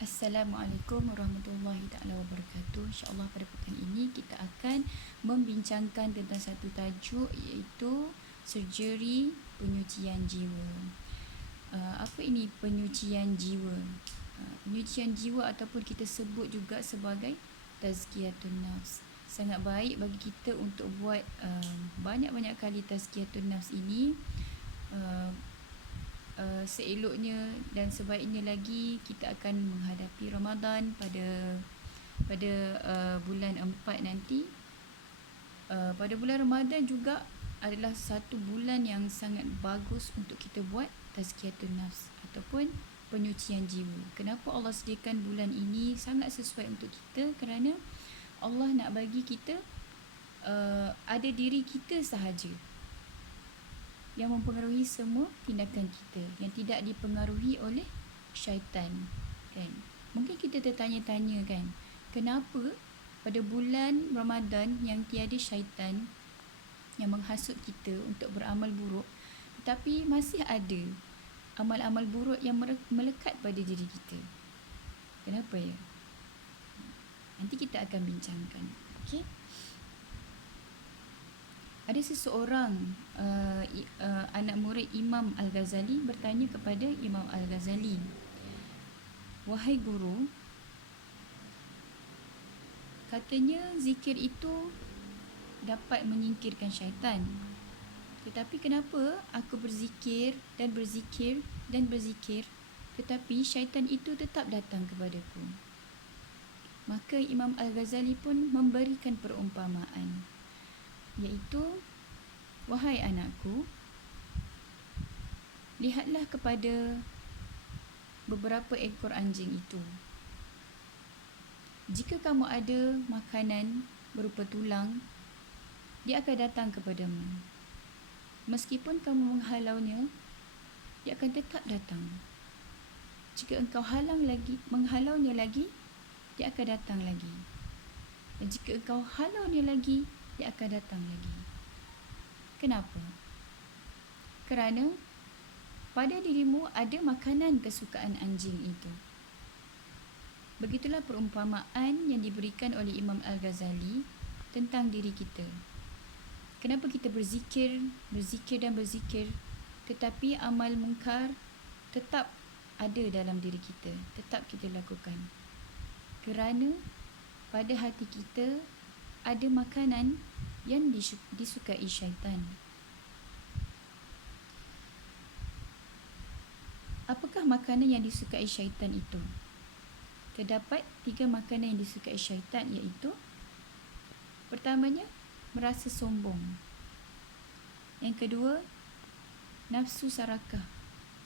Assalamualaikum warahmatullahi taala wabarakatuh. InsyaAllah pada petang ini kita akan membincangkan tentang satu tajuk, iaitu surgery penyucian jiwa. Apa ini penyucian jiwa? Penyucian jiwa ataupun kita sebut juga sebagai tazkiyatun nafs. Sangat baik bagi kita untuk buat banyak-banyak kali tazkiyatun nafs ini. Seeloknya dan sebaiknya lagi kita akan menghadapi Ramadan pada bulan 4 nanti. Pada bulan Ramadan juga adalah satu bulan yang sangat bagus untuk kita buat tazkiyatun nafs ataupun penyucian jiwa. Kenapa Allah sediakan bulan ini sangat sesuai untuk kita? Kerana Allah nak bagi kita ada diri kita sahaja yang mempengaruhi semua tindakan kita, yang tidak dipengaruhi oleh syaitan, kan? Mungkin kita tertanya-tanya, kan, kenapa pada bulan Ramadan yang tiada syaitan yang menghasut kita untuk beramal buruk, tetapi masih ada amal-amal buruk yang melekat pada diri kita? Kenapa ya? Nanti kita akan bincangkan. Okey. Ada seseorang anak murid Imam Al-Ghazali bertanya kepada Imam Al-Ghazali, "Wahai guru, katanya zikir itu dapat menyingkirkan syaitan. Tetapi kenapa aku berzikir dan berzikir dan berzikir, tetapi syaitan itu tetap datang kepadaku?" Maka Imam Al-Ghazali pun memberikan perumpamaan, iaitu, "Wahai anakku, lihatlah kepada beberapa ekor anjing itu. Jika kamu ada makanan berupa tulang, dia akan datang kepadamu. Meskipun kamu menghalaunya, dia akan tetap datang. Jika engkau menghalaunya lagi, dia akan datang lagi. Dan jika engkau halaunya lagi, dia akan datang lagi. Kenapa? Kerana pada dirimu ada makanan kesukaan anjing itu." Begitulah perumpamaan yang diberikan oleh Imam Al-Ghazali tentang diri kita. Kenapa kita berzikir dan berzikir, tetapi amal mungkar tetap ada dalam diri kita, tetap kita lakukan? Kerana pada hati kita ada makanan yang disukai syaitan. Apakah makanan yang disukai syaitan itu? Terdapat 3 makanan yang disukai syaitan, iaitu, pertamanya, merasa sombong. Yang kedua, nafsu sarakah,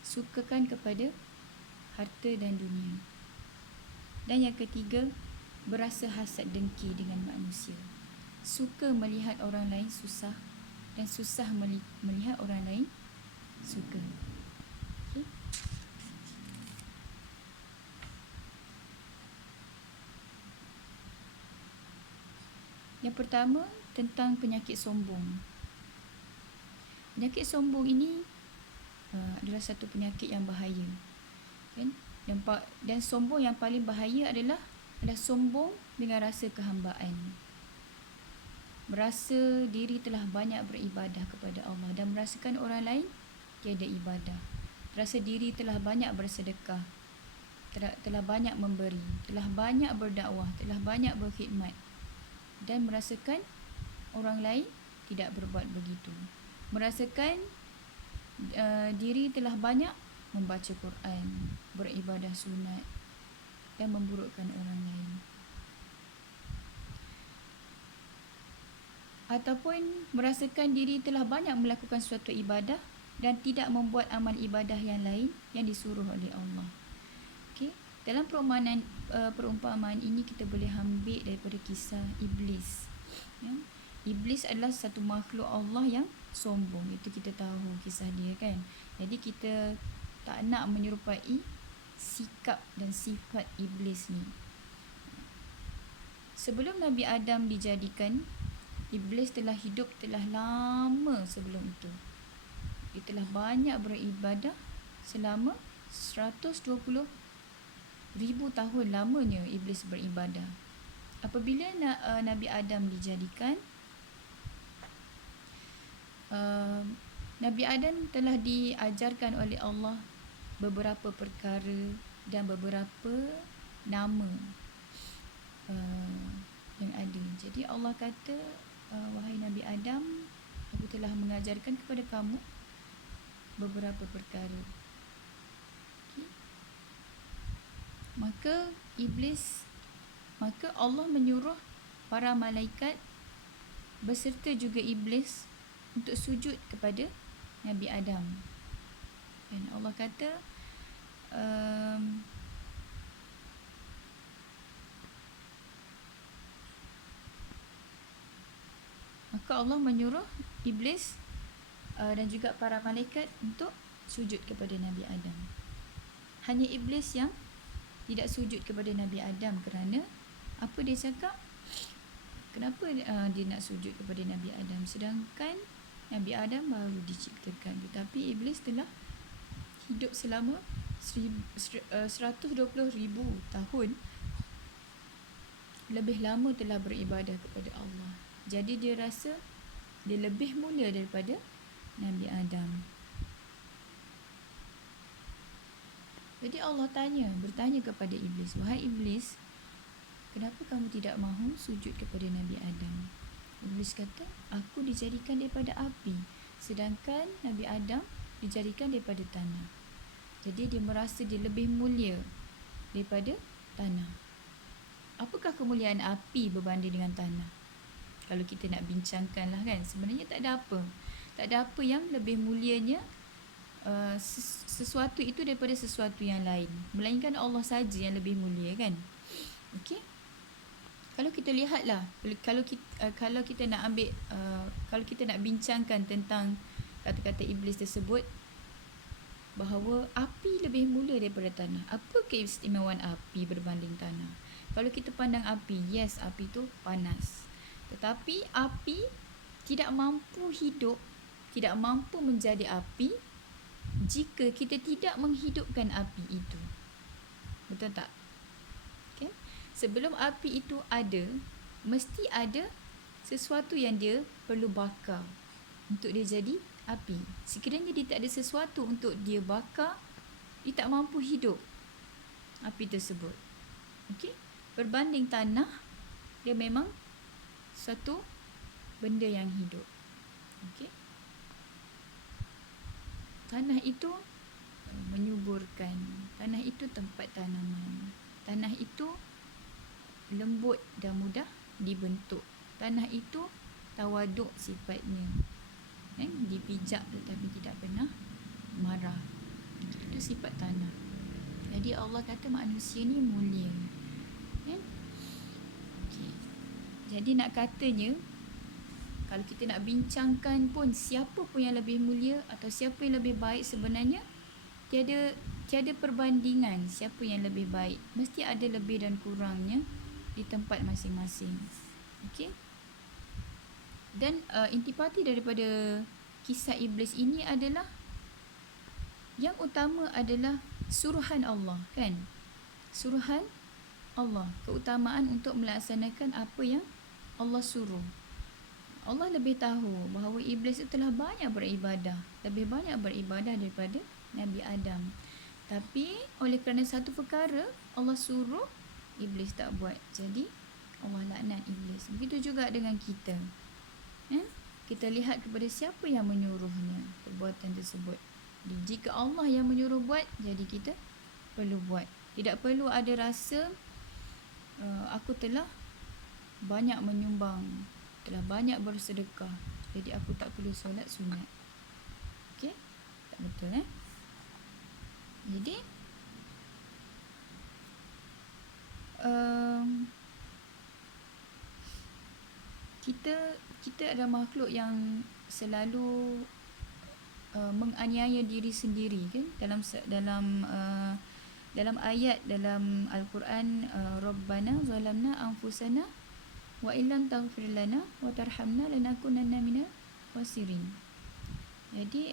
sukakan kepada harta dan dunia. Dan yang ketiga, berasa hasad dengki dengan manusia, suka melihat orang lain susah dan susah melihat orang lain suka. Okay. Yang pertama, tentang penyakit sombong. Penyakit sombong ini adalah satu penyakit yang bahaya, kan? Dan sombong yang paling bahaya adalah sombong dengan rasa kehambaan. Merasa diri telah banyak beribadah kepada Allah dan merasakan orang lain tiada ibadah. Rasa diri telah banyak bersedekah, telah banyak memberi, telah banyak berdakwah, telah banyak berkhidmat, dan merasakan orang lain tidak berbuat begitu. Merasakan diri telah banyak membaca Quran, beribadah sunat, dan memburukkan orang lain. Ataupun merasakan diri telah banyak melakukan suatu ibadah dan tidak membuat amal ibadah yang lain yang disuruh oleh Allah. Okay? Dalam perumpamaan ini kita boleh ambil daripada kisah Iblis. Ya? Iblis adalah satu makhluk Allah yang sombong. Itu kita tahu kisah dia, kan? Jadi kita tak nak menyerupai sikap dan sifat iblis ni. Sebelum Nabi Adam dijadikan, iblis telah hidup telah lama sebelum itu. Dia telah banyak beribadah selama 120 ribu tahun lamanya iblis beribadah. Apabila Nabi Adam dijadikan, Nabi Adam telah diajarkan oleh Allah beberapa perkara dan beberapa nama yang ada. Jadi Allah kata, wahai Nabi Adam, aku telah mengajarkan kepada kamu beberapa perkara. Okay. Maka Allah menyuruh para malaikat beserta juga iblis untuk sujud kepada Nabi Adam. Dan Allah kata, maka Allah menyuruh iblis dan juga para malaikat untuk sujud kepada Nabi Adam. Hanya iblis yang tidak sujud kepada Nabi Adam kerana apa dia cakap? Kenapa dia nak sujud kepada Nabi Adam sedangkan Nabi Adam baru diciptakan, tetapi iblis telah hidup selama 120,000 tahun, lebih lama telah beribadah kepada Allah. Jadi dia rasa dia lebih mulia daripada Nabi Adam. Jadi Allah bertanya kepada iblis, wahai iblis, kenapa kamu tidak mahu sujud kepada Nabi Adam? Iblis kata, aku dijadikan daripada api, sedangkan Nabi Adam dijadikan daripada tanah. Jadi dia merasa dia lebih mulia daripada tanah. Apakah kemuliaan api berbanding dengan tanah? Kalau kita nak bincangkan lah kan, sebenarnya tak ada apa. Tak ada apa yang lebih mulianya sesuatu itu daripada sesuatu yang lain, melainkan Allah saja yang lebih mulia kan. Okey. Kalau kita lihatlah, kalau kita nak ambil kalau kita nak bincangkan tentang kata-kata iblis tersebut, bahawa api lebih mulia daripada tanah. Apa keistimewaan api berbanding tanah? Kalau kita pandang api, yes, api tu panas. Tetapi api tidak mampu hidup, tidak mampu menjadi api jika kita tidak menghidupkan api itu. Betul tak? Okay? Sebelum api itu ada, mesti ada sesuatu yang dia perlu bakar untuk dia jadi api. Sekiranya dia tak ada sesuatu untuk dia bakar, dia tak mampu hidup api tersebut. Okey? Berbanding tanah, dia memang satu benda yang hidup. Okey? Tanah itu menyuburkan. Tanah itu tempat tanaman. Tanah itu lembut dan mudah dibentuk. Tanah itu tawaduk sifatnya. Dipijak tetapi tidak pernah marah. Itu sifat tanah. Jadi Allah kata manusia ni mulia. Okay. Jadi nak katanya, kalau kita nak bincangkan pun siapa pun yang lebih mulia atau siapa yang lebih baik, sebenarnya tiada perbandingan siapa yang lebih baik. Mesti ada lebih dan kurangnya di tempat masing-masing. Okey. Dan intipati daripada kisah iblis ini adalah, yang utama adalah suruhan Allah, kan? Suruhan Allah, keutamaan untuk melaksanakan apa yang Allah suruh. Allah lebih tahu bahawa iblis itu telah banyak beribadah, lebih banyak beribadah daripada Nabi Adam. Tapi oleh kerana satu perkara Allah suruh, iblis tak buat. Jadi Allah laknat iblis. Begitu juga dengan kita. Kita lihat kepada siapa yang menyuruhnya perbuatan tersebut. Jadi, jika Allah yang menyuruh buat, jadi kita perlu buat. Tidak perlu ada rasa aku telah banyak menyumbang, telah banyak bersedekah, jadi aku tak perlu solat sunat. Okey? Tak betul Jadi kita adalah makhluk yang selalu menganiaya diri sendiri, kan? Dalam ayat dalam Al-Quran, Rabbana zalamna anfusana wa illam taghfir lana wa tarhamna lanakunanna minal khasirin. Jadi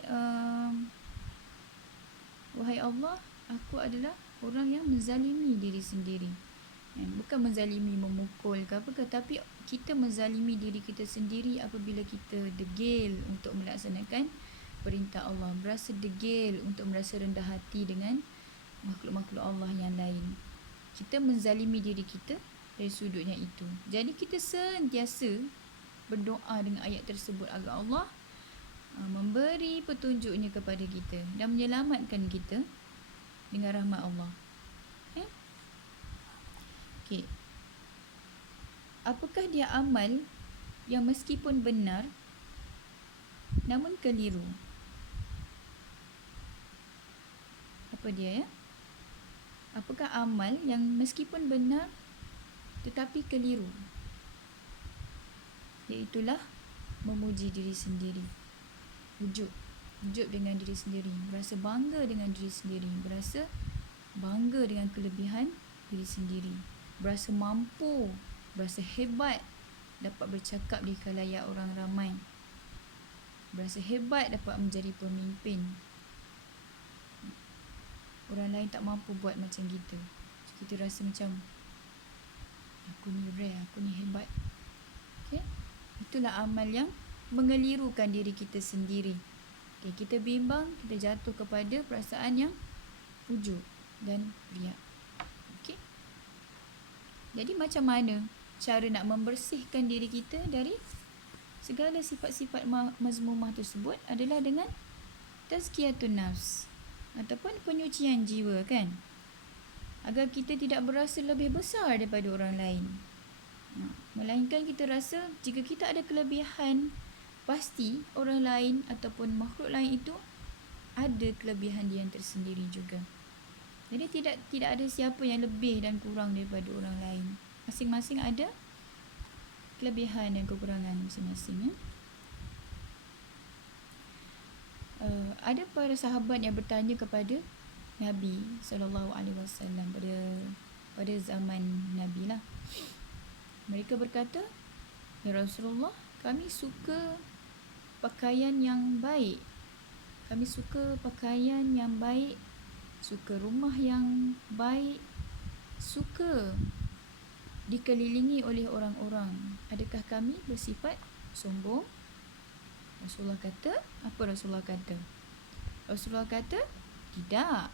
wahai Allah, aku adalah orang yang menzalimi diri sendiri. Bukan menzalimi memukul ke apa ke, tapi kita menzalimi diri kita sendiri apabila kita degil untuk melaksanakan perintah Allah, berasa degil untuk merasa rendah hati dengan makhluk-makhluk Allah yang lain. Kita menzalimi diri kita dari sudutnya itu. Jadi kita sentiasa berdoa dengan ayat tersebut agar Allah memberi petunjuknya kepada kita dan menyelamatkan kita dengan rahmat Allah. Okay. Apakah dia amal yang meskipun benar namun keliru? Apa dia ya? Apakah amal yang meskipun benar tetapi keliru? Iaitulah memuji diri sendiri. Ujub dengan diri sendiri, berasa bangga dengan diri sendiri, berasa bangga dengan kelebihan diri sendiri, berasa mampu, berasa hebat dapat bercakap di khalayak orang ramai, berasa hebat dapat menjadi pemimpin. Orang lain tak mampu buat macam kita. Kita rasa macam aku ni rare, aku ni hebat. Okay? Itulah amal yang mengelirukan diri kita sendiri. Okay, kita bimbang, kita jatuh kepada perasaan yang ujub dan riak. Okay? Jadi macam mana cara nak membersihkan diri kita dari segala sifat-sifat mazmumah tersebut adalah dengan tazkiyatun nafs ataupun penyucian jiwa, kan? Agar kita tidak berasa lebih besar daripada orang lain. Melainkan kita rasa jika kita ada kelebihan, pasti orang lain ataupun makhluk lain itu ada kelebihan dia yang tersendiri juga. Jadi tidak ada siapa yang lebih dan kurang daripada orang lain. Masing-masing ada kelebihan dan kekurangan masing-masing, ya? Ada para sahabat yang bertanya kepada Nabi SAW pada zaman Nabi lah. Mereka berkata, "Ya Rasulullah, kami suka pakaian yang baik. Kami suka pakaian yang baik, suka rumah yang baik, suka dikelilingi oleh orang-orang. Adakah kami bersifat sombong?" Rasulullah kata, apa Rasulullah kata? Rasulullah kata, tidak.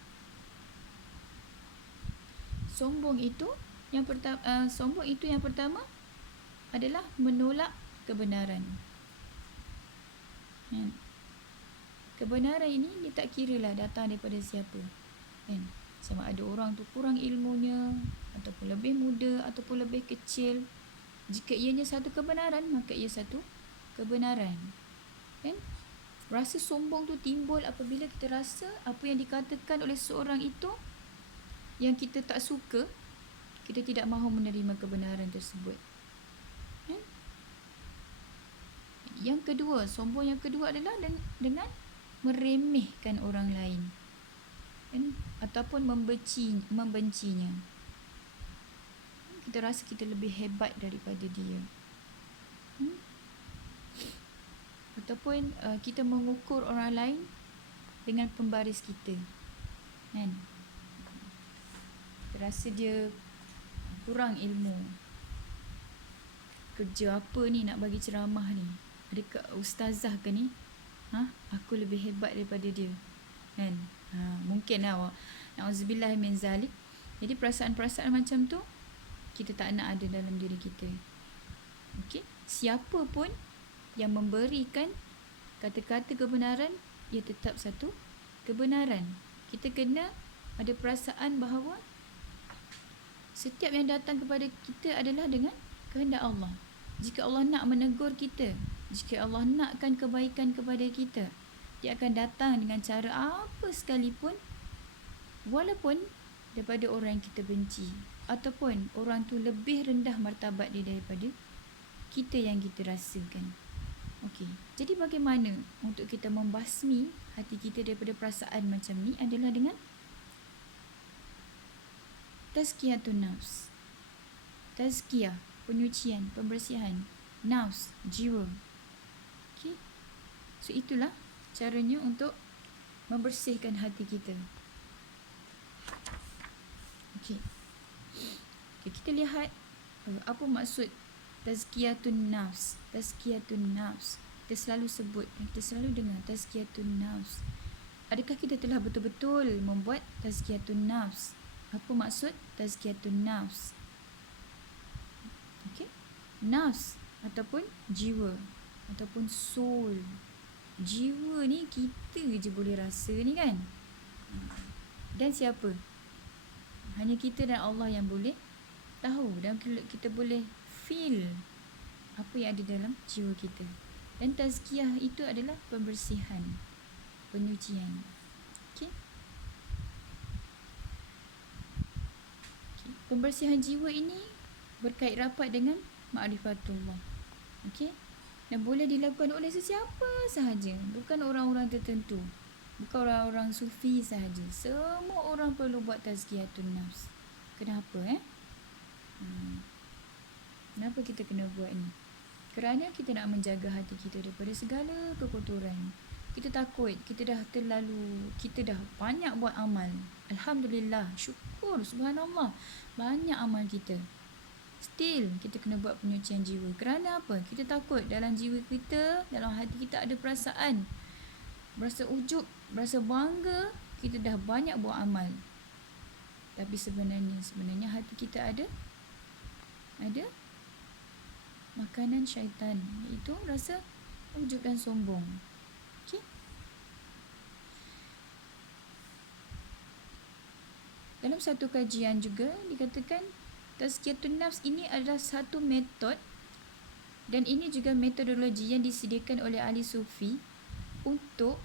Sombong itu yang pertama adalah menolak kebenaran. Kebenaran ini dia tak kiralah datang daripada siapa, kan? Sama ada orang tu kurang ilmunya, ataupun lebih muda, ataupun lebih kecil. Jika ianya satu kebenaran, maka ia satu kebenaran, kan? Rasa sombong tu timbul apabila kita rasa apa yang dikatakan oleh seorang itu yang kita tak suka, kita tidak mahu menerima kebenaran tersebut, kan? Yang kedua, sombong yang kedua adalah dengan meremehkan orang lain, kan? Ataupun membencinya. Kita rasa kita lebih hebat daripada dia, ataupun kita mengukur orang lain dengan pembaris kita, kan? Kita rasa dia kurang ilmu. Kerja apa ni nak bagi ceramah ni? Adakah ustazah ke ni? Aku lebih hebat daripada dia, kan? Mungkin lah, na'udzubillah min zalik. Jadi perasaan-perasaan macam tu kita tak nak ada dalam diri kita. Okey, siapa pun yang memberikan kata-kata kebenaran, ia tetap satu kebenaran. Kita kena ada perasaan bahawa setiap yang datang kepada kita adalah dengan kehendak Allah. Jika Allah nak menegur kita, jika Allah nakkan kebaikan kepada kita, dia akan datang dengan cara apa sekalipun, walaupun daripada orang yang kita benci, ataupun orang tu lebih rendah martabat dia daripada kita yang kita rasakan. Okey, jadi bagaimana untuk kita membasmi hati kita daripada perasaan macam ni adalah dengan tazkiyatun nafs. Tazkiyah, penyucian, pembersihan nafs, jiwa. Okey, so itulah caranya untuk membersihkan hati kita. Okey. Okay, kita lihat apa maksud tazkiyatun nafs. Tazkiyatun nafs. Kita selalu sebut, kita selalu dengar tazkiyatun nafs. Adakah kita telah betul-betul membuat tazkiyatun nafs? Apa maksud tazkiyatun nafs? Okey. Nafs ataupun jiwa ataupun soul. Jiwa ni kita je boleh rasa ni kan. Dan siapa? Hanya kita dan Allah yang boleh tahu, dan kita boleh feel apa yang ada dalam jiwa kita. Dan tazkiyah itu adalah pembersihan, penyucian. Okey. Pembersihan jiwa ini berkait rapat dengan ma'rifatullah. Okey. Dan boleh dilakukan oleh sesiapa sahaja, bukan orang-orang tertentu, bukan orang-orang sufi sahaja. Semua orang perlu buat tazkiyatun nafs. Kenapa Kenapa kita kena buat ni? Kerana kita nak menjaga hati kita daripada segala kekotoran. Kita takut, kita dah banyak buat amal. Alhamdulillah, syukur, subhanallah, banyak amal kita. Still kita kena buat penyucian jiwa. Kerana apa? Kita takut dalam jiwa kita, dalam hati kita ada perasaan, berasa ujub, berasa bangga kita dah banyak buat amal. Tapi sebenarnya hati kita ada makanan syaitan, iaitu rasa ujub dan sombong. Okey. Dalam satu kajian juga dikatakan tazkiyatun nafs ini adalah satu metod, dan ini juga metodologi yang disediakan oleh ahli sufi untuk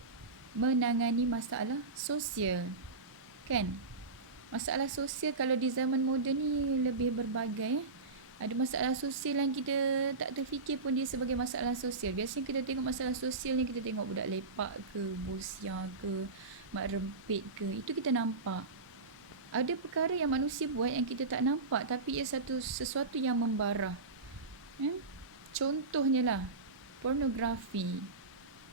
menangani masalah sosial. Kan? Masalah sosial kalau di zaman moden ni lebih berbagai. Ada masalah sosial yang kita tak terfikir pun dia sebagai masalah sosial. Biasanya kita tengok masalah sosial ni, kita tengok budak lepak ke, bosia ke, mak rempit ke. Itu kita nampak. Ada perkara yang manusia buat yang kita tak nampak, tapi ia sesuatu yang membara. Contohnya lah, pornografi.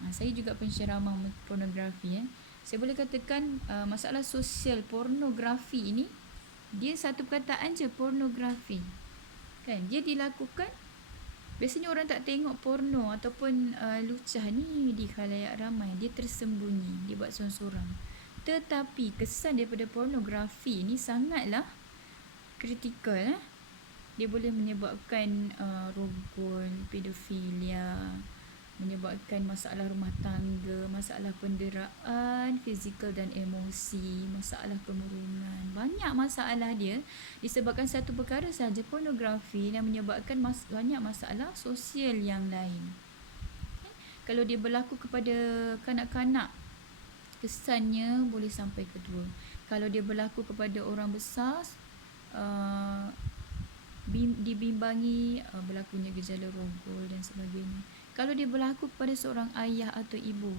Saya juga penceramah pornografi. Saya boleh katakan masalah sosial pornografi ini, dia satu perkataan je, pornografi. Kan? Dia dilakukan, biasanya orang tak tengok porno ataupun lucah ni di khalayak ramai. Dia tersembunyi, dia buat sorang-sorang. Tetapi kesan daripada pornografi ni sangatlah kritikal. Dia boleh menyebabkan rogol, pedofilia, menyebabkan masalah rumah tangga, masalah penderaan fizikal dan emosi, masalah kemurungan. Banyak masalah dia disebabkan satu perkara sahaja, pornografi, dan menyebabkan banyak masalah sosial yang lain. Kalau dia berlaku kepada kanak-kanak, kesannya boleh sampai kedua. Kalau dia berlaku kepada orang besar, dibimbangi berlakunya gejala rogol dan sebagainya. Kalau dia berlaku kepada seorang ayah atau ibu,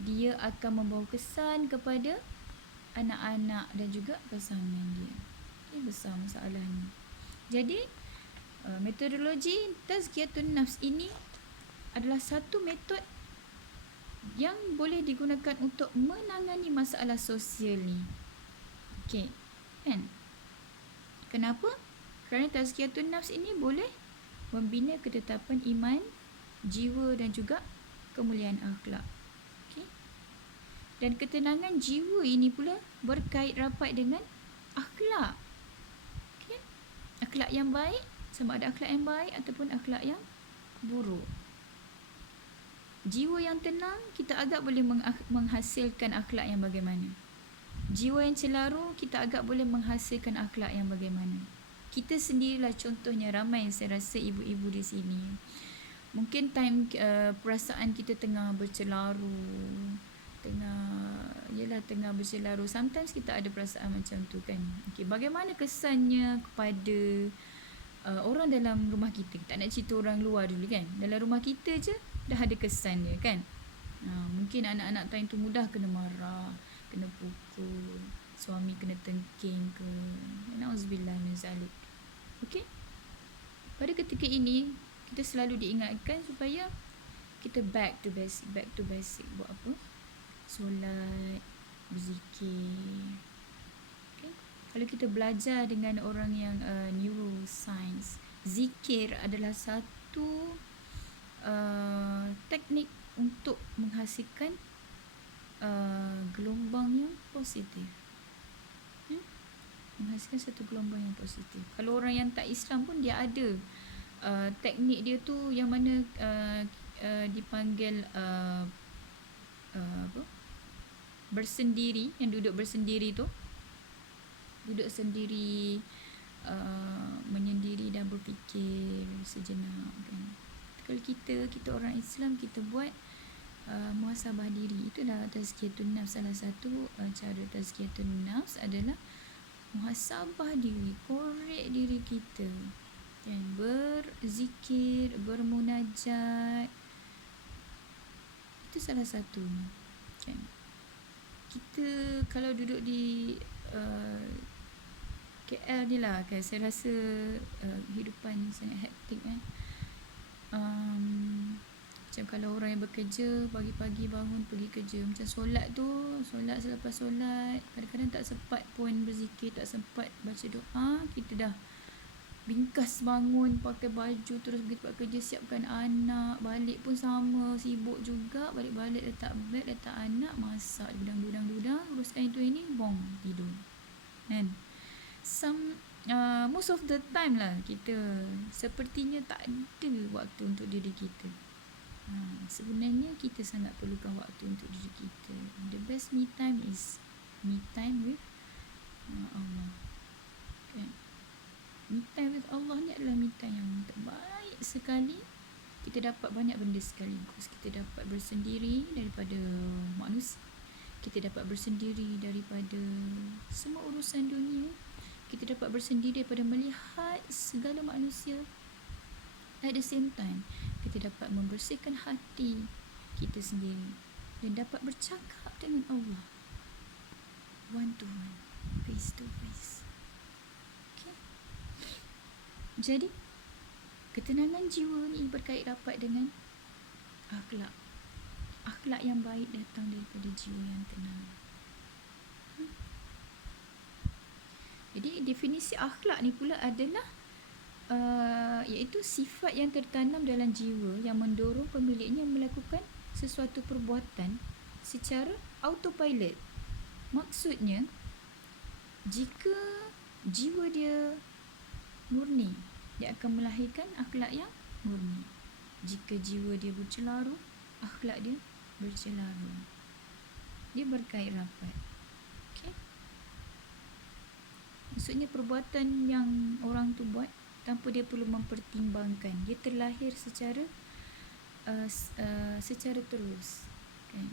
dia akan membawa kesan kepada anak-anak dan juga pasangan dia. Ini besar masalahnya. Jadi metodologi tazkiyatun nafs ini adalah satu metod yang boleh digunakan untuk menangani masalah sosial ni. Okey, kan? Kenapa? Kerana tazkiyatun nafs ini boleh membina ketetapan iman, jiwa dan juga kemuliaan akhlak. Okay. Dan ketenangan jiwa ini pula berkait rapat dengan akhlak. Okay. Akhlak yang baik, sama ada akhlak yang baik ataupun akhlak yang buruk. Jiwa yang tenang, kita agak boleh menghasilkan akhlak yang bagaimana. Jiwa yang celaru, kita agak boleh menghasilkan akhlak yang bagaimana. Kita sendirilah contohnya, ramai yang saya rasa ibu-ibu di sini. Mungkin time perasaan kita tengah bercelaru, tengah bercelaru. Sometimes kita ada perasaan macam tu kan. Okay, bagaimana kesannya kepada orang dalam rumah kita? Tak nak cerita orang luar dulu kan. Dalam rumah kita je dah ada kesan dia kan. Mungkin anak-anak time tu mudah kena marah, kena pukul, suami kena tengking ke. Nauzubillah min zalik. Okey. Pada ketika ini kita selalu diingatkan supaya kita back to basic. Buat apa? Solat, berzikir. Okay. Kalau kita belajar dengan orang yang neuroscience, zikir adalah satu teknik untuk menghasilkan gelombang yang positif. Menghasilkan satu gelombang yang positif. Kalau orang yang tak Islam pun dia ada teknik dia tu yang mana dipanggil apa? Bersendiri, yang duduk bersendiri tu. Duduk sendiri, menyendiri dan berfikir sejenak kan. Kalau kita orang Islam, kita buat muhasabah diri. Itulah tazkiyatun nafs. Salah satu cara tazkiyatun nafs adalah muhasabah diri, korek diri kita kan, berzikir, bermunajat. Itu salah satunya kan. Kita kalau duduk di KL ni lah kan, saya rasa kehidupan sangat hektik kan. Macam kalau orang yang bekerja, pagi-pagi bangun pergi kerja, macam solat tu, solat selepas solat kadang-kadang tak sempat pun berzikir, tak sempat baca doa, kita dah bingkas bangun, pakai baju, terus pergi tempat kerja, siapkan anak, balik pun sama, sibuk juga, balik-balik letak beg, letak anak, masak, dudang-dudang, uruskan itu ini, bong, tidur kan. Most of the time lah kita sepertinya tak ada waktu untuk diri kita. Sebenarnya kita sangat perlukan waktu untuk diri kita. The best me time is me time with Allah. Okay. Me time with Allah ni adalah me time yang terbaik sekali. Kita dapat banyak benda sekaligus. Kita dapat bersendiri daripada manusia. Kita dapat bersendiri daripada semua urusan dunia. Kita dapat bersendiri daripada melihat segala manusia. At the same time, kita dapat membersihkan hati kita sendiri dan dapat bercakap dengan Allah one to one, face to face. Okay. Jadi, ketenangan jiwa ni berkait rapat dengan akhlak. Akhlak yang baik datang daripada jiwa yang tenang. Jadi, definisi akhlak ni pula adalah iaitu sifat yang tertanam dalam jiwa yang mendorong pemiliknya melakukan sesuatu perbuatan secara autopilot. Maksudnya, jika jiwa dia murni, dia akan melahirkan akhlak yang murni. Jika jiwa dia bercelaru, akhlak dia bercelaru. Dia berkait rapat. Okay? Maksudnya perbuatan yang orang tu buat tanpa dia perlu mempertimbangkan, dia terlahir secara terus kan.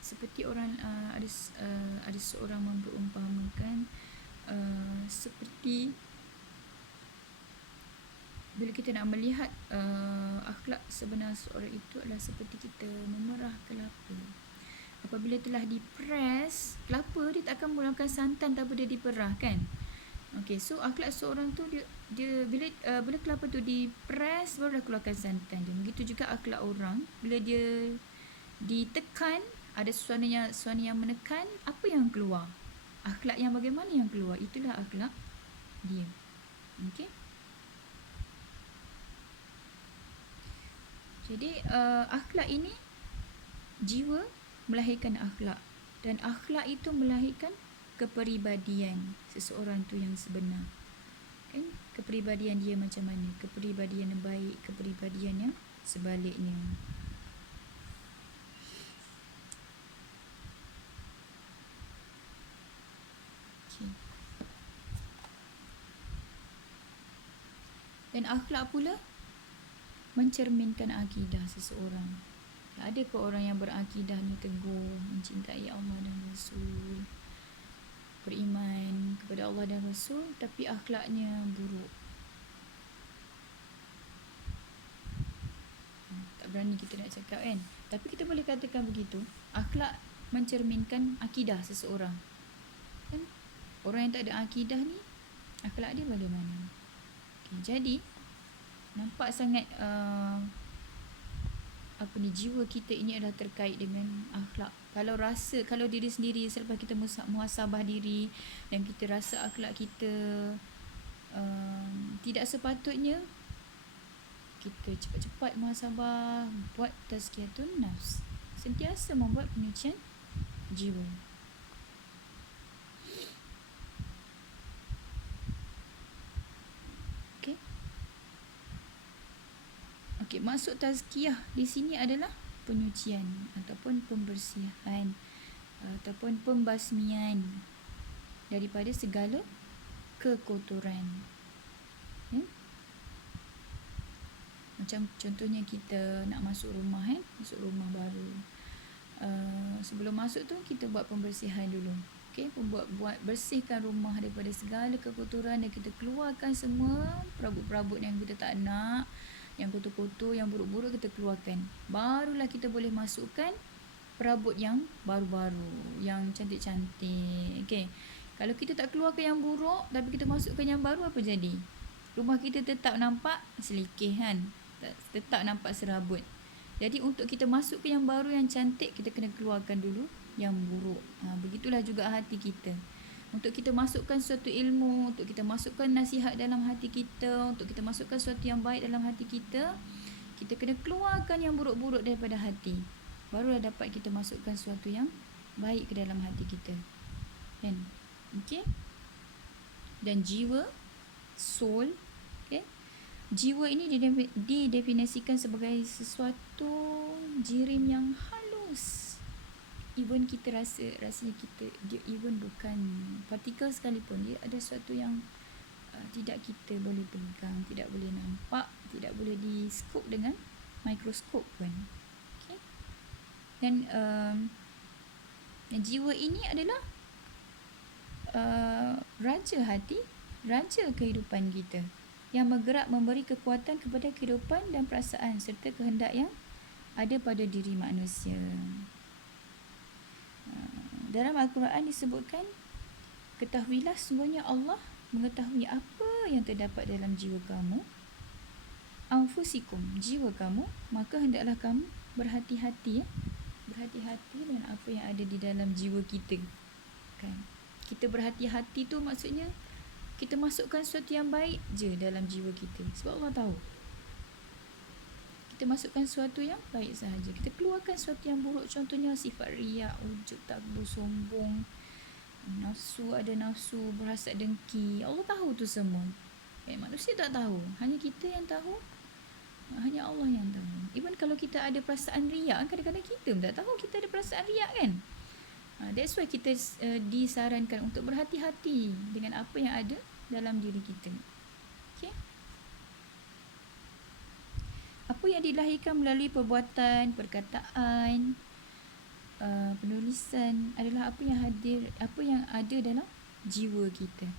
Seperti orang ada seorang memperumpamakan seperti bila kita nak melihat akhlak sebenar seorang itu adalah seperti kita memerah kelapa. Apabila telah dipress, kelapa dia tak akan menggunakan santan tanpa dia diperah kan. Okay, so akhlak seorang tu dia bila kelapa tu dipress baru dah keluarkan santan je. Begitu juga akhlak orang, bila dia ditekan, ada suasana yang menekan, apa yang keluar? Akhlak yang bagaimana yang keluar? Itulah akhlak dia. Okay. Jadi akhlak ini, jiwa melahirkan akhlak, dan akhlak itu melahirkan kepribadian seseorang tu yang sebenar kan. Kepribadian dia macam mana? Kepribadian yang baik, kepribadian yang sebaliknya. Okay. Dan akhlak pula mencerminkan akidah seseorang. Ada ke orang yang berakidah ni teguh, mencintai Allah dan Rasul, beriman kepada Allah dan Rasul, tapi akhlaknya buruk? Tak berani kita nak cakap kan. Tapi kita boleh katakan begitu. Akhlak mencerminkan akidah seseorang kan. Orang yang tak ada akidah ni, akhlak dia bagaimana? Okay, jadi nampak sangat jiwa kita ini adalah terkait dengan akhlak Kalau diri sendiri selepas kita muhasabah diri dan kita rasa akhlak kita tidak sepatutnya, kita cepat-cepat muhasabah, buat tazkiyatun nafs, sentiasa membuat penyucian jiwa. Okey, maksud tazkiyah di sini adalah penyucian ataupun pembersihan ataupun pembasmian daripada segala kekotoran. Macam contohnya kita nak masuk rumah masuk rumah baru. Sebelum masuk tu kita buat pembersihan dulu. Okey, buat bersihkan rumah daripada segala kekotoran dan kita keluarkan semua perabot-perabot yang kita tak nak, yang kotor-kotor, yang buruk-buruk kita keluarkan. Barulah kita boleh masukkan perabot yang baru-baru, yang cantik-cantik. Okey. Kalau kita tak keluarkan yang buruk tapi kita masukkan yang baru, apa jadi? Rumah kita tetap nampak selikih kan? Tetap nampak serabut. Jadi untuk kita masukkan yang baru yang cantik, kita kena keluarkan dulu yang buruk. Begitulah juga hati kita. Untuk kita masukkan suatu ilmu, untuk kita masukkan nasihat dalam hati kita, untuk kita masukkan suatu yang baik dalam hati kita, kita kena keluarkan yang buruk-buruk daripada hati. Barulah dapat kita masukkan suatu yang baik ke dalam hati kita. Kan? Okey? Dan jiwa, soul, okey? Jiwa ini didefinisikan sebagai sesuatu jirim yang halus. Even kita rasanya kita, dia even bukan partikel sekalipun, dia ada sesuatu yang tidak kita boleh pegang, tidak boleh nampak, tidak boleh di scope dengan mikroskop pun. Okay? Dan jiwa ini adalah raja hati, raja kehidupan kita, yang bergerak memberi kekuatan kepada kehidupan dan perasaan serta kehendak yang ada pada diri manusia. Dalam Al-Quran disebutkan, ketahuilah sungguhnya Allah mengetahui apa yang terdapat dalam jiwa kamu, anfusikum, jiwa kamu, maka hendaklah kamu berhati-hati berhati-hati dengan apa yang ada di dalam jiwa kita. Kan? Kita berhati-hati tu maksudnya kita masukkan sesuatu yang baik je dalam jiwa kita, sebab Allah tahu. Kita masukkan sesuatu yang baik sahaja, kita keluarkan sesuatu yang buruk, contohnya sifat riak, ujub, takbur, sombong, nafsu, ada nafsu, berhasad, dengki. Allah tahu tu semua. Manusia tak tahu, hanya kita yang tahu, hanya Allah yang tahu. Even kalau kita ada perasaan riak, kadang-kadang kita pun tak tahu kita ada perasaan riak kan. That's why kita disarankan untuk berhati-hati dengan apa yang ada dalam diri kita. Okay? Apa yang dilahirkan melalui perbuatan, perkataan, penulisan adalah apa yang ada dalam jiwa kita.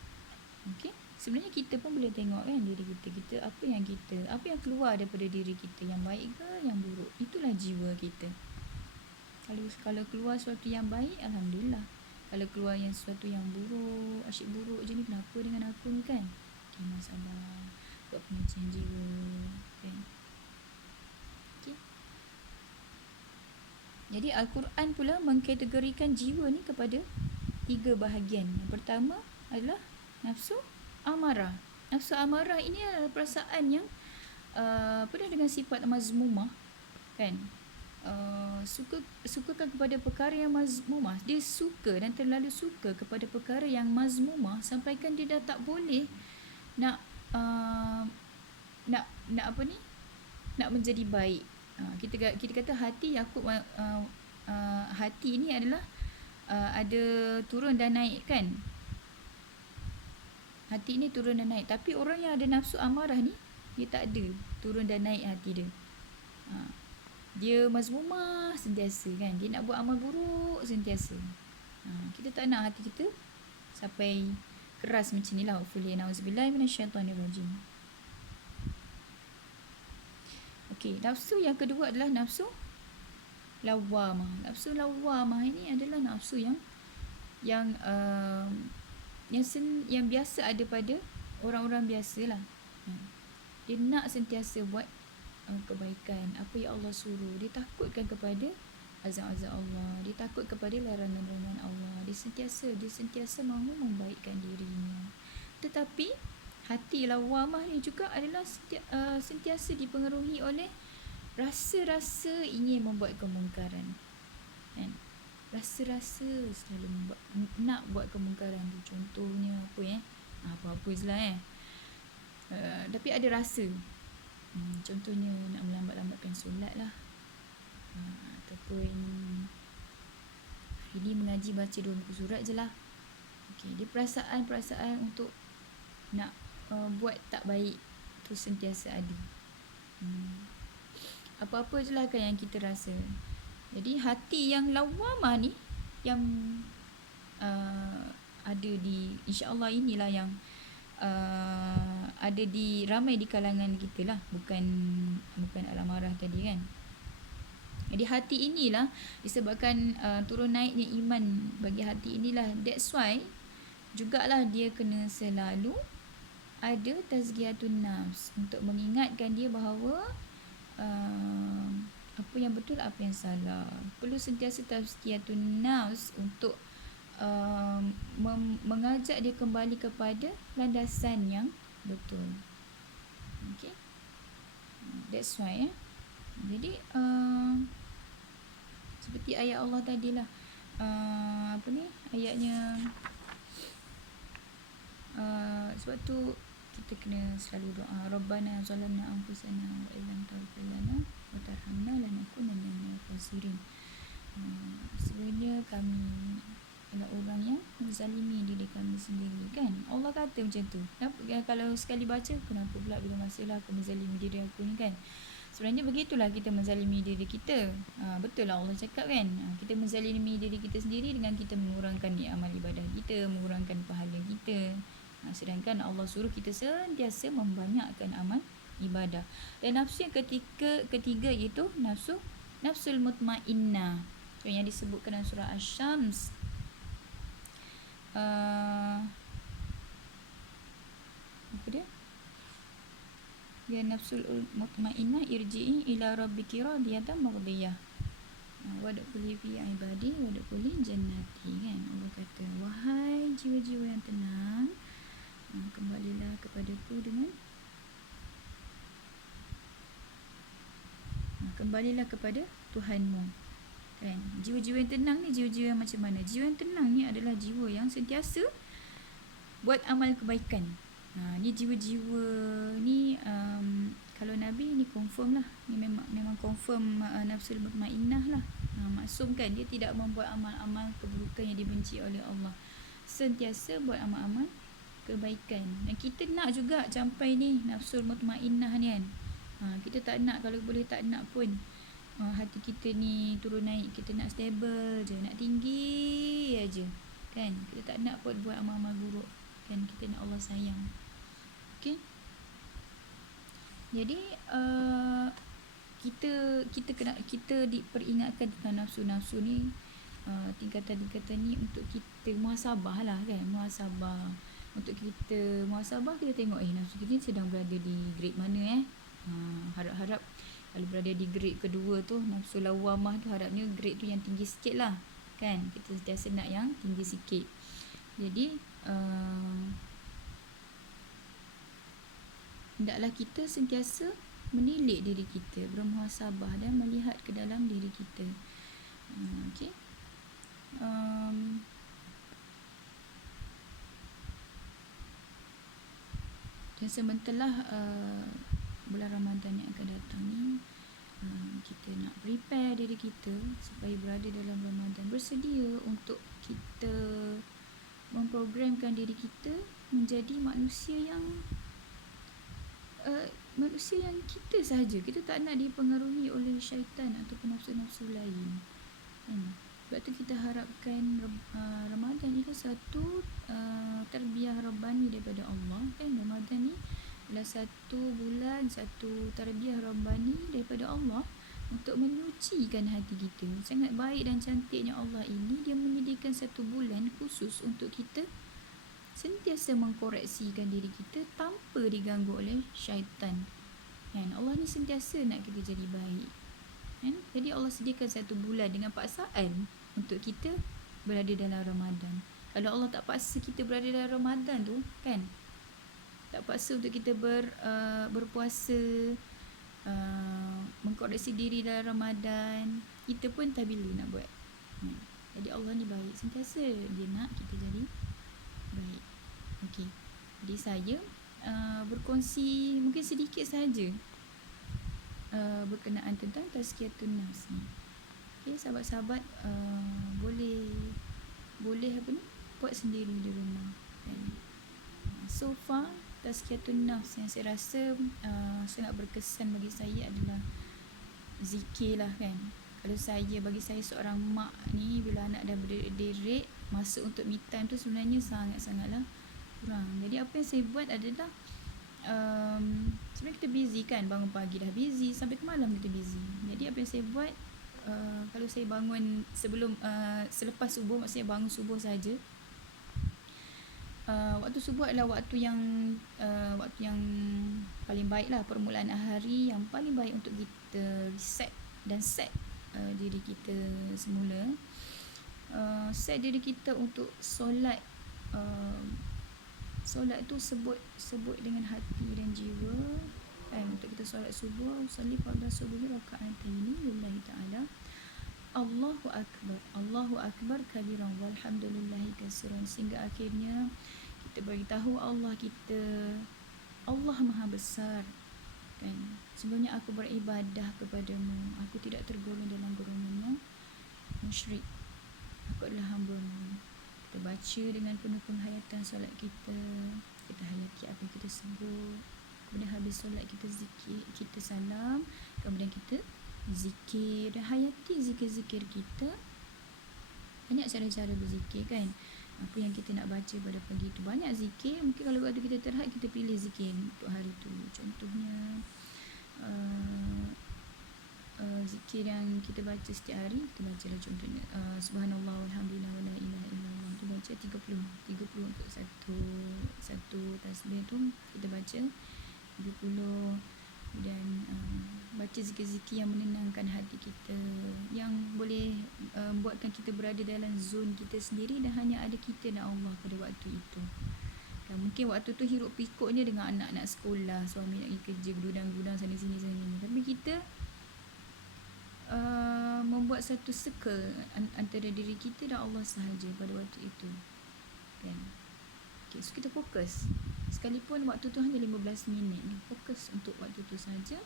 Okey, sebenarnya kita pun boleh tengok kan diri kita, apa yang keluar daripada diri kita, yang baik ke yang buruk, itulah jiwa kita. Kalau keluar sesuatu yang baik, alhamdulillah. Kalau keluar yang sesuatu yang buruk, asyik buruk je ni, kenapa dengan aku ni kan? Okay, masalah, buat penyucian jiwa kan. Jadi Al-Quran pula mengkategorikan jiwa ni kepada 3 bahagian. Yang pertama adalah nafsu amarah. Nafsu amarah ini adalah perasaan yang penuh dengan sifat mazmumah, kan? Sukakan kepada perkara yang mazmumah. Dia suka dan terlalu suka kepada perkara yang mazmumah sampaikan dia dah tak boleh nak menjadi baik. Kita kata hati Yakub, hati ini adalah ada turun dan naik kan. Hati ini turun dan naik, tapi orang yang ada nafsu amarah ni, dia tak ada turun dan naik hati dia. Dia mazmumah sentiasa kan, dia nak buat amal buruk sentiasa. Kita tak nak hati kita sampai keras macam ni lah. Na'udzubillah minasyaitanirrajim. Okey, nafsu yang kedua adalah nafsu lawamah. Nafsu lawamah ini adalah nafsu yang biasa ada pada orang-orang biasalah. Dia nak sentiasa buat kebaikan, apa yang Allah suruh. Dia takutkan kepada azab-azab Allah, dia takut kepada larangan-larangan Allah, dia sentiasa mahu membaikkan dirinya. Tetapi hati lawamah ni juga adalah sentiasa dipengaruhi oleh rasa-rasa ingin membuat kemungkaran, kan? Rasa-rasa selalu nak buat kemungkaran tu. Contohnya apa-apa je lah tapi ada rasa. Contohnya nak melambat-lambatkan solat lah, ataupun hari ni mengaji baca 2 muka surat je lah. Dia perasaan untuk nak buat tak baik tu sentiasa ada. Apa-apa je lah kan yang kita rasa. Jadi hati yang lawamah ni, yang ada di, insya-Allah inilah yang ada di ramai di kalangan kita lah, bukan al-amarah tadi kan. Jadi hati inilah disebabkan turun naiknya iman bagi hati inilah, that's why jugalah dia kena selalu ada tazkiyatun nafs untuk mengingatkan dia bahawa apa yang betul, apa yang salah. Perlu sentiasa tazkiyatun nafs untuk mengajak dia kembali kepada landasan yang betul. Okay, that's why jadi seperti ayat Allah tadilah, ayatnya, sebab tu kita kena selalu doa, Rabbana zalamna anfusana wa illam taghfir lana wa tarhamna lanakunanna minal khasirin. Sebenarnya kami adalah orang yang menzalimi diri kami sendiri, kan? Allah kata macam tu. Kalau sekali baca, kenapa pula bila masalah aku menzalimi diri aku ni, kan? Sebenarnya begitulah kita menzalimi diri kita. Betul lah Allah cakap, kan? Kita menzalimi diri kita sendiri dengan kita mengurangkan amal ibadah kita, mengurangkan pahala kita. Sedangkan Allah suruh kita sentiasa membanyakkan amal ibadah. Dan nafsu yang ketiga iaitu nafsul mutmainnah, yang disebutkan dalam surah Asy-Syams. Apa dia? Ya nafsul mutmainnah irji'i ila rabbiki radiyatan mardiyah wadkhuli fi ibadi wadkhuli jannati, kan? Allah kata, wahai jiwa-jiwa yang tenang, kembalilah kepadaku dengan kembalilah kepada Tuhanmu, kan? Jiwa-jiwa yang tenang ni jiwa-jiwa yang macam mana? Jiwa yang tenang ni adalah jiwa yang sentiasa buat amal kebaikan. Ni jiwa-jiwa ni, kalau Nabi ni confirm lah, ni memang confirm nafsul mutmainnah lah, maksum, kan? Dia tidak membuat amal-amal keburukan yang dibenci oleh Allah, sentiasa buat amal-amal kebaikan. Dan kita nak juga sampai ni nafsul mutmainnah ni, kan? Kita tak nak, kalau boleh tak nak pun hati kita ni turun naik. Kita nak stable je, nak tinggi aja, kan? Kita tak nak buat amal-amal buruk, kan? Kita nak Allah sayang. Okay, jadi kita diperingatkan tentang nafsu-nafsu ni, tingkatan-tingkatan ni untuk kita muhasabah lah, kan? Muhasabah. Untuk kita muhasabah, kita tengok nafsu kita ni sedang berada di grade mana. Harap-harap kalau berada di grade kedua tu, nafsu lawamah tu, harapnya grade tu yang tinggi sikit lah, kan? Kita sentiasa nak yang tinggi sikit. Jadi hendaklah kita sentiasa menilik diri kita, bermuhasabah dan melihat ke dalam diri kita. Okay. Dan sebentarlah bulan Ramadan yang akan datang ni, kita nak prepare diri kita supaya berada dalam Ramadan, bersedia untuk kita memprogramkan diri kita menjadi manusia yang kita sahaja. Kita tak nak dipengaruhi oleh syaitan ataupun nafsu-nafsu lain, sebab tu kita harapkan Ramadan itu satu tarbiyah rabbani daripada Allah, kan? Ramadan ni adalah satu bulan, satu tarbiyah rabbani daripada Allah untuk menyucikan hati kita. Sangat baik dan cantiknya Allah ini, dia menyediakan satu bulan khusus untuk kita sentiasa mengkoreksikan diri kita tanpa diganggu oleh syaitan, kan? Allah ni sentiasa nak kita jadi baik, kan? Jadi Allah sediakan satu bulan dengan paksaan untuk kita berada dalam Ramadan. Kalau Allah tak paksa kita berada dalam Ramadan tu, kan, tak paksa untuk kita berpuasa, mengkoreksi diri dalam Ramadan, kita pun tak bila nak buat. Jadi Allah ni baik, sentiasa dia nak kita jadi baik. Okey, jadi saya berkongsi mungkin sedikit saja berkenaan tentang tazkiyatun nafs ni. Okey, sahabat-sahabat boleh apa ni, buat sendiri di rumah, kan? So far tazkiyatun nafs yang saya rasa sangat berkesan bagi saya adalah zikir lah, kan. Kalau bagi saya seorang mak ni, bila anak dah berderet, masa untuk me time tu sebenarnya sangat-sangatlah kurang. Jadi apa yang saya buat adalah sebenarnya kita busy, kan, bangun pagi dah busy, sampai ke malam kita busy. Jadi apa yang saya buat, kalau saya bangun selepas subuh, maksudnya bangun subuh saja. Waktu subuh adalah waktu yang paling baik lah, permulaan hari yang paling baik untuk kita reset dan set diri kita semula. Set diri kita untuk solat. Solat tu sebut dengan hati dan jiwa, kan, untuk kita solat subuh. Usalli fardhu subuhi raka'ataini lillahi ta'ala. Allahu akbar kabiran walhamdulillahi katsiran, sehingga akhirnya kita beritahu Allah Maha besar, kan. Sebenarnya aku beribadah kepadamu, aku tidak tergolong dalam golongan musyrik, aku adalah hamba-Mu. Kita baca dengan penuh penghayatan solat kita hayati apa yang kita sebut. Kemudian habis solat kita zikir, kita salam, kemudian kita zikir dan hayati zikir-zikir kita. Banyak cara-cara berzikir, kan. Apa yang kita nak baca pada pagi tu, banyak zikir. Mungkin kalau waktu kita terhad, kita pilih zikir untuk hari tu. Contohnya zikir yang kita baca setiap hari, kita baca lah contohnya subhanallah walhamdulillah wala ilaha illallah, tu baca 30 untuk satu tasbih tu kita baca 30. Dan baca zikir-zikir yang menenangkan hati kita, yang boleh buatkan kita berada dalam zon kita sendiri dan hanya ada kita dan Allah pada waktu itu. Dan mungkin waktu tu hiruk pikuknya dengan anak-anak sekolah, suami nak pergi kerja, gerudang-gerudang sana sini. Tapi kita membuat satu circle antara diri kita dan Allah sahaja pada waktu itu, kan. Okay, so kita fokus, sekalipun waktu tu hanya 15 minit, fokus untuk waktu tu saja.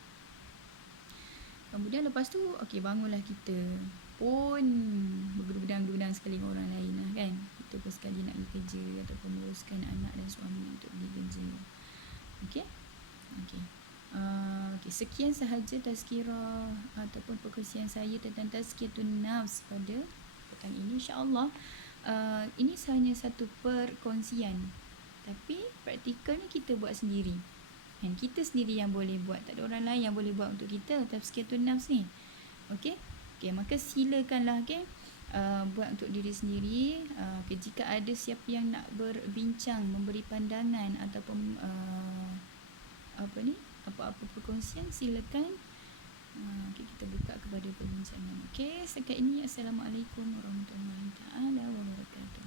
Kemudian lepas tu, okay, bangunlah kita pun bergedang-gedang sekali dengan orang lain lah, kan. Kita pun sekali nak pergi kerja ataupun menguruskan anak dan suami untuk pergi kerja. Okay. Sekian sahaja tazkirah ataupun perkongsian saya tentang tazkiyatun nafs pada petang ini. InsyaAllah ini hanya satu perkongsian, tapi praktikalnya kita buat sendiri, dan kita sendiri yang boleh buat, tak ada orang lain yang boleh buat untuk kita tazkiyatun nafs ni. Okey, maka silakanlah, buat untuk diri sendiri. Jika ada siapa yang nak berbincang, memberi pandangan ataupun apa-apa perkongsian, silakan. Kita buka kepada perbincangan. Setakat ini, Assalamualaikum warahmatullahi taala wabarakatuh.